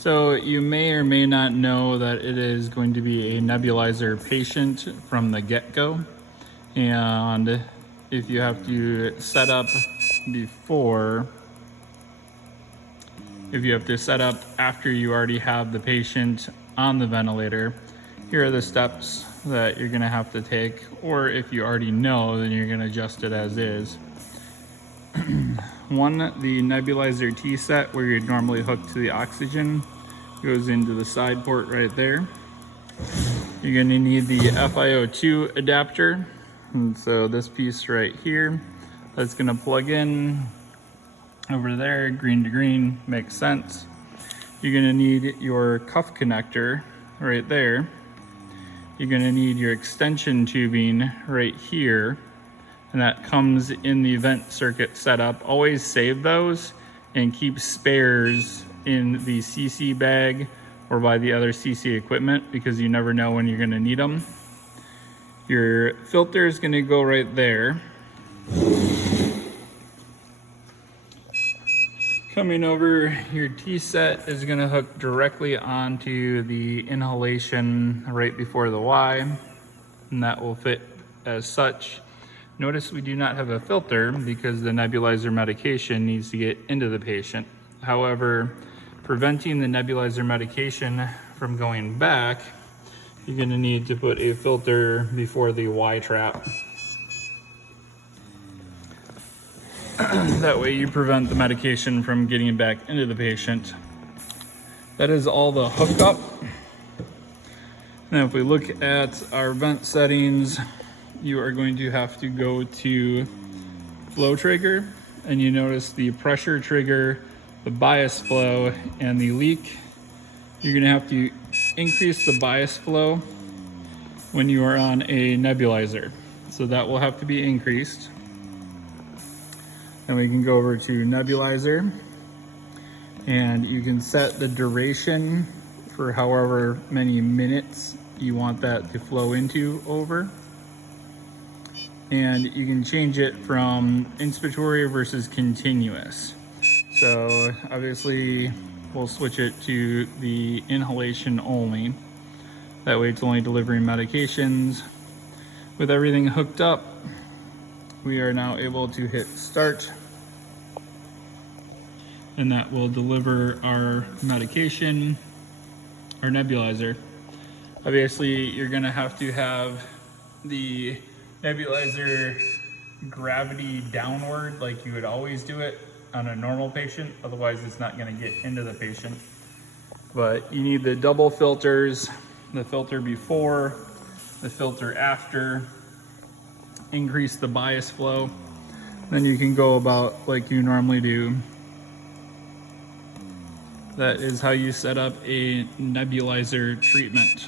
So you may or may not know that it is going to be a nebulizer patient from the get-go. And if you have to set up before, if you have to set up after you already have the patient on the ventilator, here are the steps that you're gonna have to take, or if you already know, then you're gonna adjust it as is. One, the nebulizer T-set where you'd normally hook to the oxygen goes into the side port right there. You're gonna need the FiO2 adapter. And so this piece right here, that's gonna plug in over there, green to green, makes sense. You're gonna need your cuff connector right there. You're gonna need your extension tubing right here, and that comes in the vent circuit setup. Always save those and keep spares in the CC bag or by the other CC equipment because you never know when you're gonna need them. Your filter is gonna go right there. Coming over, your T-set is gonna hook directly onto the inhalation right before the Y, and that will fit as such. Notice we do not have a filter because the nebulizer medication needs to get into the patient. However, preventing the nebulizer medication from going back, you're gonna need to put a filter before the Y trap. That way you prevent the medication from getting back into the patient. That is all the hookup. Now if we look at our vent settings, you are going to have to go to flow trigger, and you notice the pressure trigger, the bias flow, and the leak. You're gonna have to increase the bias flow when you are on a nebulizer. So that will have to be increased. And we can go over to nebulizer, and you can set the duration for however many minutes you want that to flow into over. And you can change it from inspiratory versus continuous. So obviously we'll switch it to the inhalation only. That way it's only delivering medications. With everything hooked up, we are now able to hit start, and that will deliver our medication, our nebulizer. Obviously, you're gonna have to have the nebulizer gravity downward like you would always do it on a normal patient, otherwise it's not gonna get into the patient. But you need the double filters, the filter before, the filter after, increase the bias flow, then you can go about like you normally do. That is how you set up a nebulizer treatment.